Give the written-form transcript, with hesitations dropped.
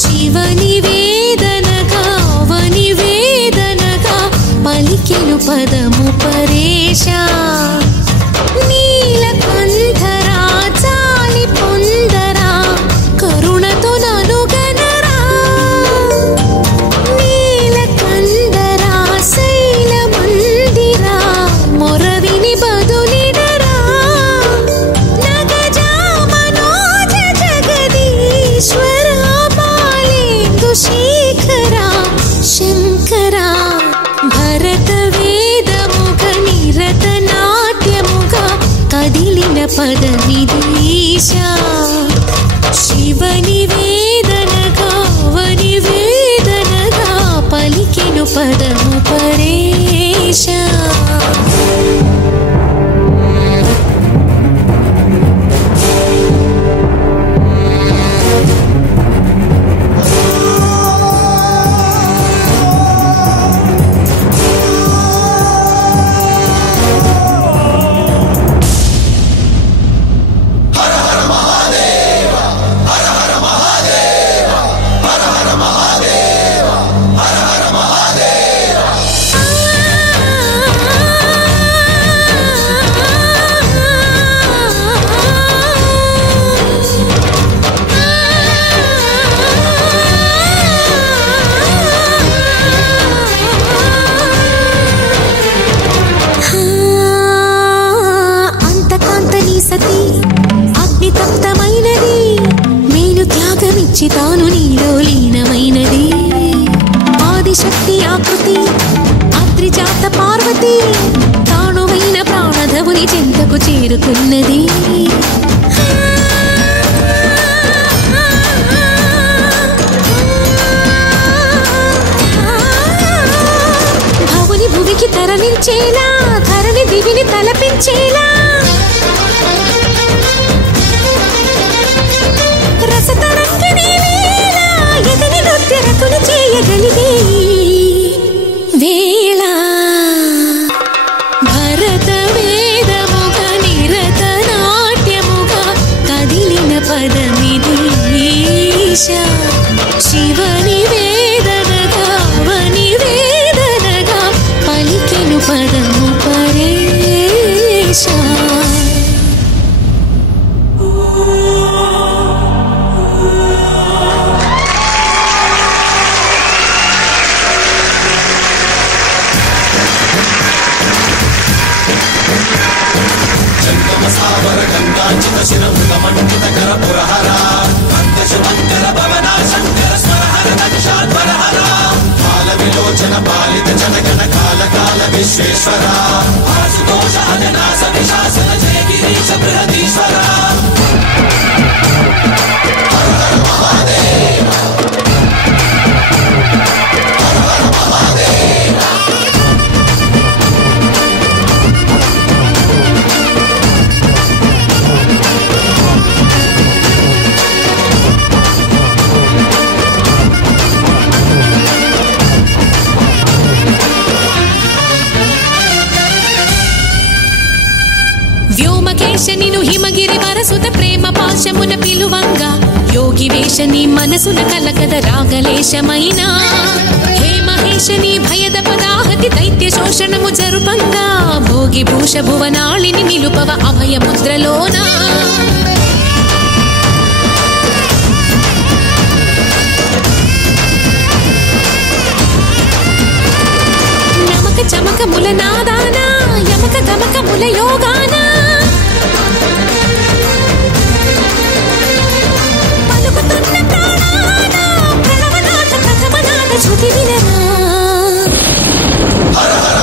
శివ నివేదనగా అవనివేదనగా పలికెను పదము పరేశ నీలకంఠరా చాలి పొందరా కరుణతో ననుగనరా నీలకంఠరా శైల మందిరా మొరవిని బదులిడరా నగజా మనోజ జగదీశ్వరా బాలేందు శేఖరా శంకరా భరత వేదముగ నిరత నాట్యముగా కదిలిన పదమిదీశ శివ నివేదనగా అవనివేదనగా పలికెను పదము పరేశ తాను నీలో లీనమైనది ఆదిశక్తి ఆకృతి అద్రిజాత పార్వతి తానువైన ప్రాణధవుని చెంతకు చేరుకున్నది భవుని భువికి తరలించేలా ధరణి దివిని తలపించేలా చేయగలిగే వేళ భరత వేదముగ నిరత నాట్యముగా కదిలిన పదమిదీశ శివ నివేదనగా అవనివేదనగా పలికెను పదము పరేశ పాలిత జనగణ కాల కాల విశ్వేశ్వర ఆశుతోష అజనాశ విశాసన జయ గిరీశ బృహదీశ్వర హర హర మహాదేవ హర హర మహాదేవ వ్యోమకేశనిను హిమగిరి వరసుత ప్రేమ పాశమున పిలువంగా యోగి వేషని మనసున కలకద రాగలేశమైన హే మహేశని భయద పదాహతి దైత్య శోషణము జరుపంగా భోగి భూష భువనాళిని నిలుపవ అభయ ముద్రలోనా నమక చమకముల నాదానా యమక గమకముల యోగానా పలుకుతున్న ప్రాణానా ప్రణవనాథ ప్రథమనాథ శృతి వినరా హర హర